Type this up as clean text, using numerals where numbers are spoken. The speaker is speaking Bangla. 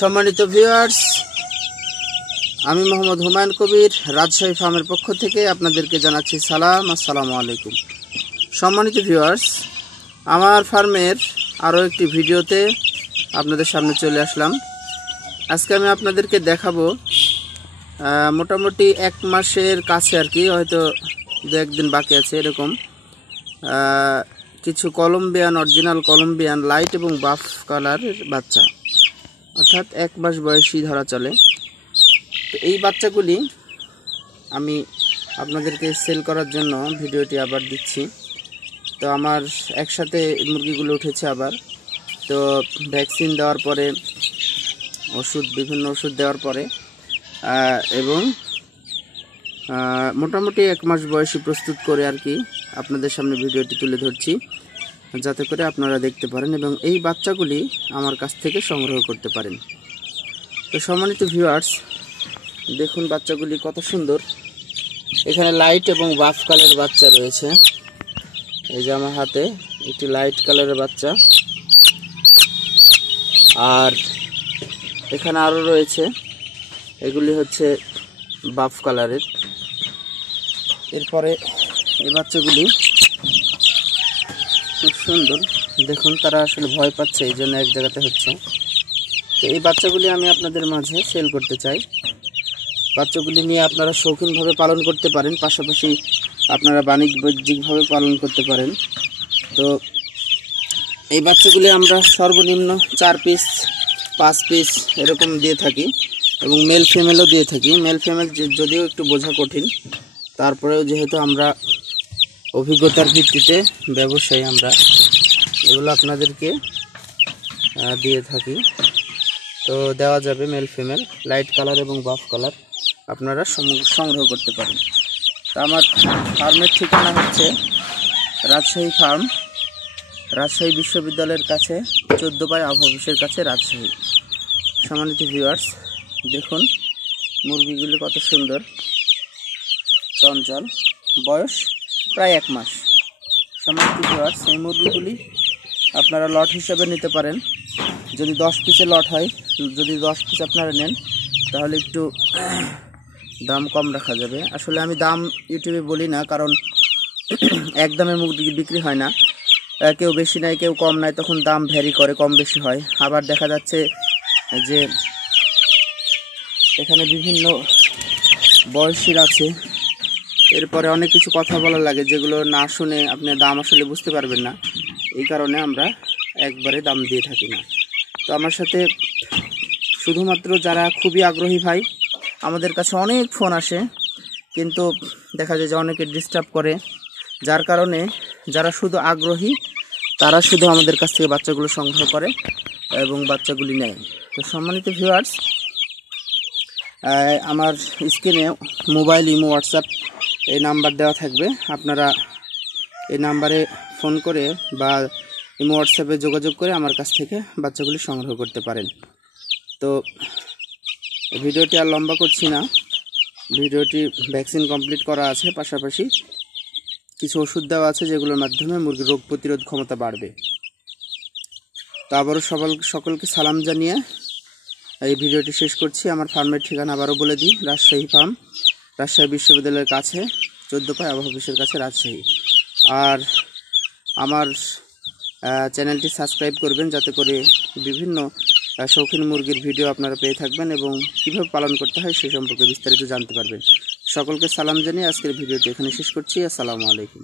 সম্মানিত ভিউয়ার্স, আমি মোহাম্মদ হুমায়ুন কবির রাজশাহী ফার্মের পক্ষ থেকে আপনাদেরকে জানাচ্ছি সালাম। আসসালামু আলাইকুম। সম্মানিত ভিউয়ার্স, আমার ফার্মের আরও একটি ভিডিওতে আপনাদের সামনে চলে আসলাম। আজকে আমি আপনাদেরকে দেখাবো মোটামুটি 1 মাসের কাছে আর কি, হয়তো 2-1 দিন বাকি আছে, এরকম কিছু কলম্বিয়ান, অরিজিনাল কলম্বিয়ান লাইট এবং বাফ কালারের বাচ্চা, অর্থাৎ 1 মাস বয়সী ধরা চলে। তো এই বাচ্চাগুলি আমি আপনাদেরকে সেল করার জন্য ভিডিওটি আবার দিচ্ছি। তো আমার একসাথে মুরগিগুলো উঠেছে আবার। তো ভ্যাকসিন দেওয়ার পরে বিভিন্ন ওষুধ দেওয়ার পরে এবং মোটামুটি 1 মাস বয়সী প্রস্তুত করে আর কি আপনাদের সামনে ভিডিওটি তুলে ধরছি, যাতে করে আপনারা দেখতে পারেন এবং এই বাচ্চাগুলি আমার কাছ থেকে সংগ্রহ করতে পারেন। তো সম্মানিত ভিউয়ার্স, দেখুন বাচ্চাগুলি কত সুন্দর। এখানে লাইট এবং বাফ কালারের বাচ্চা রয়েছে। এই যে আমার হাতে একটি লাইট কালারের বাচ্চা, আর এখানে আরও রয়েছে, এগুলি হচ্ছে বাফ কালারের। এরপরে এই বাচ্চাগুলি খুব সুন্দর, দেখুন তারা আসলে ভয় পাচ্ছে, এই জন্য এক জায়গাতে হচ্ছে। তো এই বাচ্চাগুলি আমি আপনাদের মাঝে সেল করতে চাই। বাচ্চাগুলি নিয়ে আপনারা শৌখিনভাবে পালন করতে পারেন, পাশাপাশি আপনারা বাণিজ্যিকভাবে পালন করতে পারেন। তো এই বাচ্চাগুলি আমরা সর্বনিম্ন 4 পিস 5 পিস এরকম দিয়ে থাকি এবং মেল ফিমেলও দিয়ে থাকি। মেল ফিমেল যদিও একটু বোঝা কঠিন, তারপরেও যেহেতু আমরা অভিজ্ঞতার ভিত্তিতে ব্যবসায়ী, আমরা এগুলো আপনাদেরকে দিয়ে থাকি। তো দেওয়া যাবে মেল ফিমেল, লাইট কালার এবং বাফ কালার আপনারা সংগ্রহ করতে পারেন। তো আমার ফার্মের ঠিকানা হচ্ছে রাজশাহী ফার্ম, রাজশাহী বিশ্ববিদ্যালয়ের কাছে, 14 বাই অফিসের কাছে, রাজশাহী। সম্মানিত ভিউয়ার্স, দেখুন মুরগিগুলি কত সুন্দর, চঞ্চল, বয়স প্রায় 1 মাস। সম্মানিত ভিউয়ার্স, এই মুরগিগুলি আপনারা লট হিসেবে নিতে পারেন। যদি 10 পিসে লট হয়, যদি 10 পিস আপনারা নেন তাহলে একটু দাম কম রাখা যাবে। আসলে আমি দাম ইউটিউবে বলি না, কারণ একদমে মুরগি বিক্রি হয় না, কেউ বেশি নেয় কেউ কম নেয়, তখন দাম ভ্যারি করে, কম বেশি হয়। আবার দেখা যাচ্ছে যে এখানে বিভিন্ন বয়সীর আছে, এরপরে অনেক কিছু কথা বলা লাগে যেগুলো না শুনে আপনি দাম আসলে বুঝতে পারবেন না। এই কারণে আমরা একবারে দাম দিয়ে থাকি না। তো আমার সাথে শুধুমাত্র যারা খুবই আগ্রহী ভাই, আমাদের কাছে অনেক ফোন আসে, কিন্তু দেখা যায় যে অনেকে ডিস্টার্ব করে, যার কারণে যারা শুধু আগ্রহী তারা শুধু আমাদের কাছ থেকে বাচ্চাগুলো সংগ্রহ করে এবং বাচ্চাগুলি নেয়। তো সম্মানিত ভিউয়ার্স, আমার স্ক্রিনে মোবাইল, ইমো, হোয়াটসঅ্যাপ এই নাম্বার দেওয়া থাকবে। আপনারা এই নাম্বারে ফোন করে বা ইমো, হোয়াটসঅ্যাপে যোগাযোগ করে আমার কাছ থেকে বাচ্চাগুলি সংগ্রহ করতে পারেন। তো ভিডিওটি আর লম্বা করছি না, ভিডিওটি ভ্যাকসিন কমপ্লিট করা আছে, পাশাপাশি কিছু ওষুধ দেওয়া আছে যেগুলোর মাধ্যমে মুরগির রোগ প্রতিরোধ ক্ষমতা বাড়বে। তো আবারও সকলকে সালাম জানিয়ে এই ভিডিওটি শেষ করছি। আমার ফার্মের ঠিকানা আবারও বলে দিই, রাজশাহী ফার্ম, রাজশাহী বিশ্ববিদ্যালয়ের কাছে, 14 পাই অফিসের কাছে, রাজশাহী। আর আমার চ্যানেলটি সাবস্ক্রাইব করবেন, যাতে করে বিভিন্ন শৌখিন মুরগির ভিডিও আপনারা পেয়ে থাকবেন এবং কীভাবে পালন করতে হয় সে সম্পর্কে বিস্তারিত জানতে পারবেন। সকলকে সালাম জানিয়ে আজকের ভিডিওটি এখানে শেষ করছি। আসসালামু আলাইকুম।